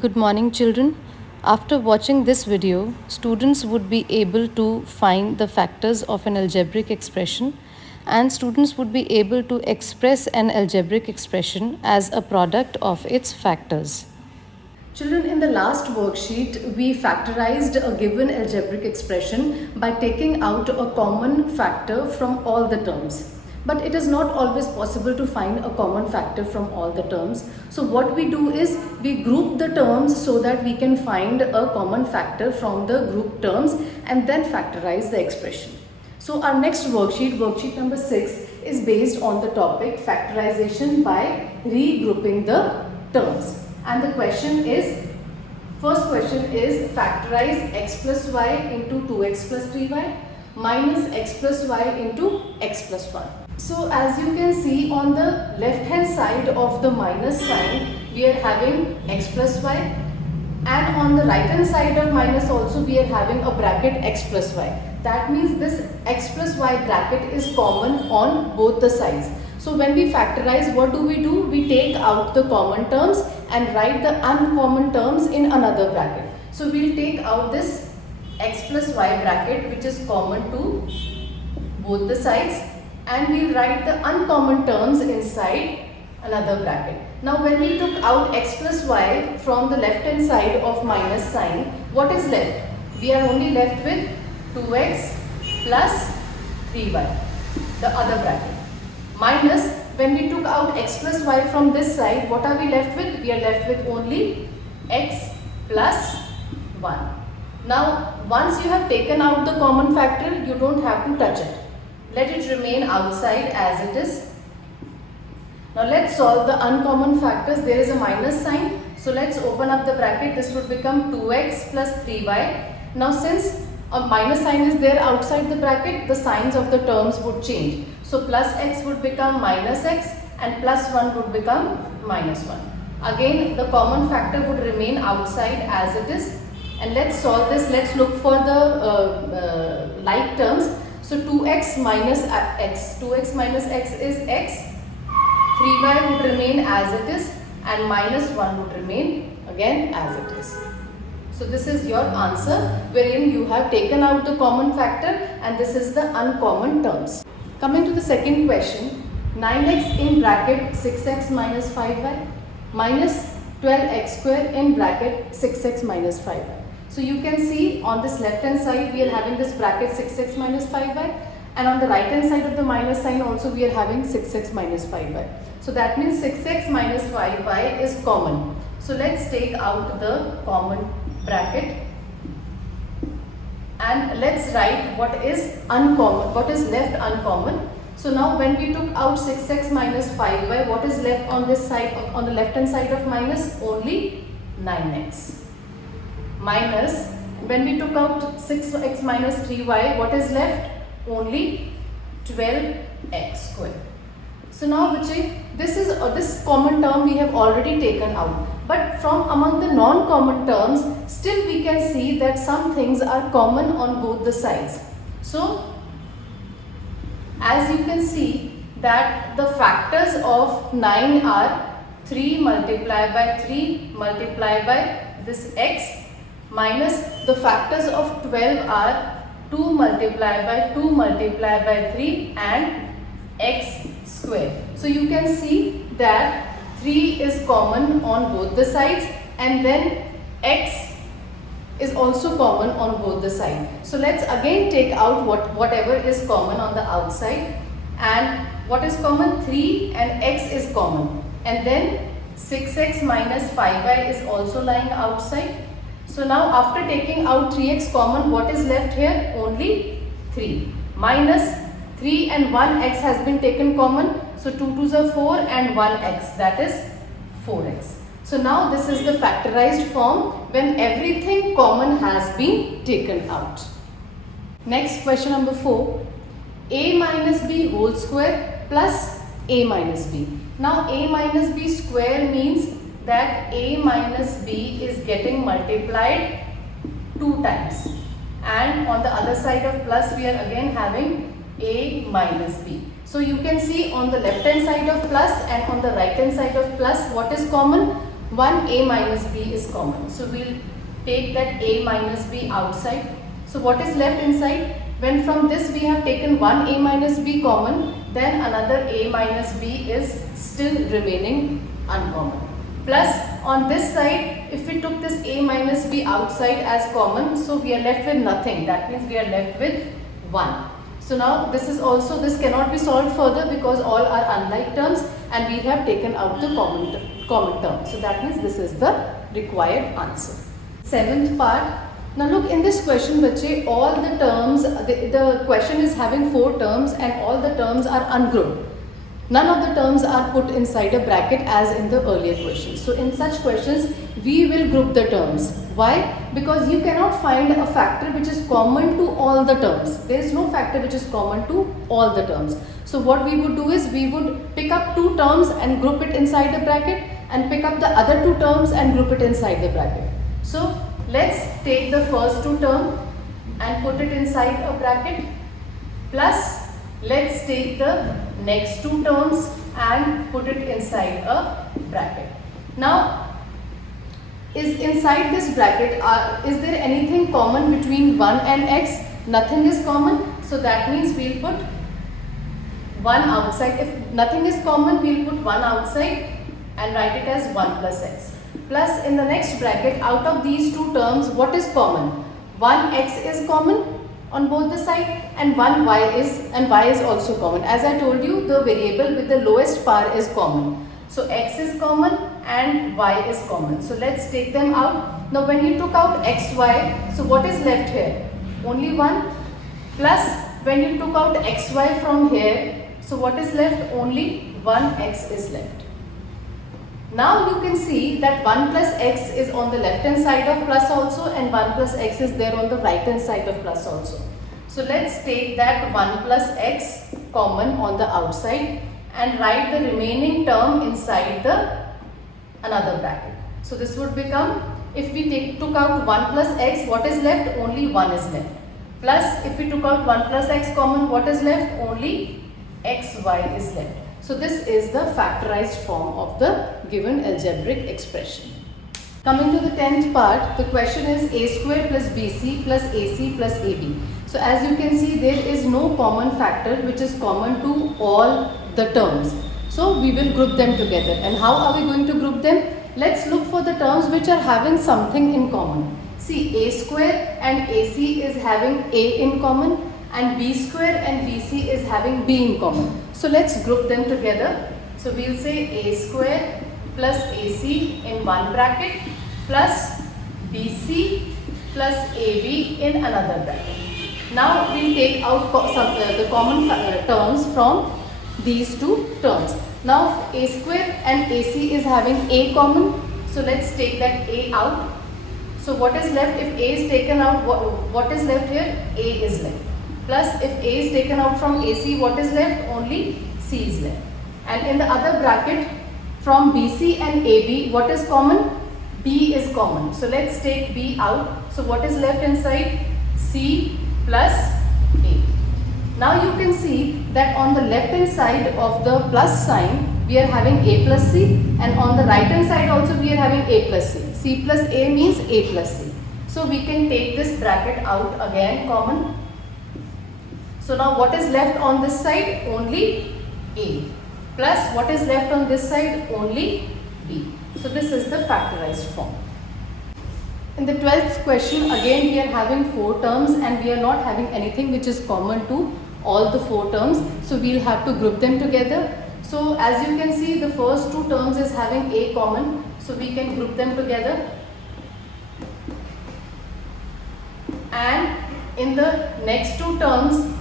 Good morning, children. After watching this video, students would be able to find the factors of an algebraic expression, and students would be able to express an algebraic expression as a product of its factors. Children, in the last worksheet, we factorized a given algebraic expression by taking out a common factor from all the terms. But it is not always possible to find a common factor from all the terms. So what we do is we group the terms so that we can find a common factor from the group terms and then factorize the expression. So our next worksheet, worksheet number 6, is based on the topic factorization by regrouping the terms. And the question is, first question is factorize x plus y into 2x plus 3y minus x plus y into x plus 1. So as you can see on the left hand side of the minus sign, we are having x plus y, and on the right hand side of minus also we are having a bracket x plus y. That means this x plus y bracket is common on both the sides. So when we factorize, what do? We take out the common terms and write the uncommon terms in another bracket. So we'll take out this x plus y bracket which is common to both the sides, and we'll write the uncommon terms inside another bracket. Now when we took out x plus y from the left hand side of minus sign, what is left? We are only left with 2x plus 3y, the other bracket. Minus, when we took out x plus y from this side, what are we left with? We are left with only x plus 1. Now once you have taken out the common factor, you don't have to touch it. Let it remain outside as it is. Now let's solve the uncommon factors. There is a minus sign. So let's open up the bracket. This would become 2x plus 3y. Now since a minus sign is there outside the bracket, the signs of the terms would change. So plus x would become minus x and plus 1 would become minus 1. Again, the common factor would remain outside as it is. And let's solve this. Let's look for the like terms. So 2x minus x. 2x minus x is x. 3y would remain as it is and minus 1 would remain again as it is. So this is your answer, wherein you have taken out the common factor and this is the uncommon terms. Coming to the second question, 9x in bracket 6x minus 5y minus 12x square in bracket 6x minus 5y. So you can see on this left hand side we are having this bracket 6x minus 5y, and on the right hand side of the minus sign also we are having 6x minus 5y. So that means 6x minus 5y is common. So let's take out the common bracket and let's write what is uncommon, what is left uncommon. So now when we took out 6x minus 5y, what is left on this side, on the left hand side of minus? Only 9x. Minus, when we took out 6x minus 3y, what is left? Only 12x square. So now Vijay, this common term we have already taken out. But from among the non-common terms, still we can see that some things are common on both the sides. So as you can see that the factors of 9 are 3 multiplied by 3 multiplied by this x, minus the factors of 12 are 2 multiplied by 2 multiplied by 3 and x square. So you can see that 3 is common on both the sides and then x is also common on both the sides. So let's again take out whatever is common on the outside, and what is common? 3 and x is common, and then 6x minus 5y is also lying outside. So now after taking out 3x common, what is left here? Only 3. Minus 3 and 1x has been taken common. So 2 2s are 4 and 1x, that is 4x. So now this is the factorized form when everything common has been taken out. Next, question number 4. A minus b whole square plus a minus b. Now a minus b square means that a minus b is getting multiplied 2 times, and on the other side of plus we are again having a minus b. So you can see on the left hand side of plus and on the right hand side of plus, what is common? 1 a minus b is common. So we'll take that a minus b outside. So what is left inside? When from this we have taken 1 a minus b common, then another a minus b is still remaining uncommon. Plus on this side, if we took this a minus b outside as common, so we are left with nothing. That means we are left with 1. So now this cannot be solved further because all are unlike terms and we have taken out the common term. So that means this is the required answer. Seventh part. Now look, in this question, bache, all the terms, the question is having 4 terms and all the terms are ungrouped. None of the terms are put inside a bracket as in the earlier question. So in such questions, we will group the terms. Why? Because you cannot find a factor which is common to all the terms. There is no factor which is common to all the terms. So what we would do is we would pick up 2 terms and group it inside the bracket and pick up the other 2 terms and group it inside the bracket. So let's take the first 2 terms and put it inside a bracket, plus let's take the next 2 terms and put it inside a bracket. Now, is inside this bracket, is there anything common between 1 and x? Nothing is common, so that means we'll put 1 outside. If nothing is common, we'll put 1 outside and write it as 1 plus x. Plus in the next bracket, out of these 2 terms, what is common? 1x is common on both the side and y is also common. As I told you, the variable with the lowest power is common. So x is common and y is common. So let's take them out. Now when you took out xy, so what is left here? Only 1. Plus when you took out xy from here, so what is left? Only 1x is left. Now you can see that 1 plus x is on the left hand side of plus also and 1 plus x is there on the right hand side of plus also. So let's take that 1 plus x common on the outside and write the remaining term inside the another bracket. So this would become, if we took out 1 plus x, what is left? Only 1 is left. Plus if we took out 1 plus x common, what is left? Only xy is left. So this is the factorized form of the given algebraic expression. Coming to the 10th part, the question is a square plus bc plus ac plus ab. So as you can see, there is no common factor which is common to all the terms. So we will group them together. And how are we going to group them? Let's look for the terms which are having something in common. See, a square and ac is having a in common and b square and bc is having b in common. So let's group them together. So we'll say a square plus ac in one bracket plus bc plus ab in another bracket. Now we'll take out the common terms from these 2 terms. Now a square and ac is having a common. So let's take that a out. So what is left? If a is taken out, what is left here? A is left. Plus if a is taken out from ac, what is left? Only c is left. And in the other bracket, from bc and ab, what is common? B is common. So let's take b out. So what is left inside? C plus a. Now you can see that on the left hand side of the plus sign, we are having a plus c, and on the right hand side also we are having a plus c. C plus a means a plus c. So we can take this bracket out again common. So now what is left on this side? Only a. Plus what is left on this side? Only b. So this is the factorized form. In the 12th question, again we are having 4 terms and we are not having anything which is common to all the 4 terms. So we'll have to group them together. So as you can see, the first 2 terms is having a common. So we can group them together. And in the next 2 terms,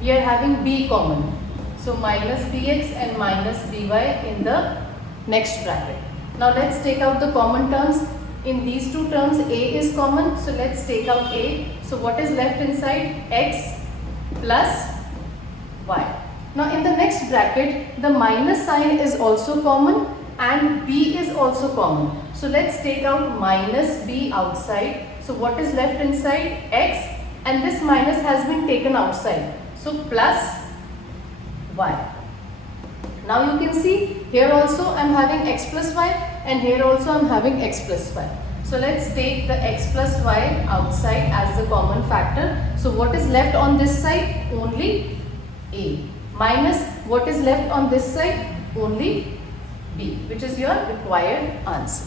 we are having b common. So minus bx and minus by in the next bracket. Now let's take out the common terms. In these 2 terms, a is common. So let's take out a. So what is left inside? X plus y. Now in the next bracket, the minus sign is also common and b is also common. So let's take out minus b outside. So what is left inside? X, and this minus has been taken outside. So plus y. Now you can see here also I am having x plus y and here also I am having x plus y. So let's take the x plus y outside as the common factor. So what is left on this side? Only a, minus what is left on this side? Only b, which is your required answer.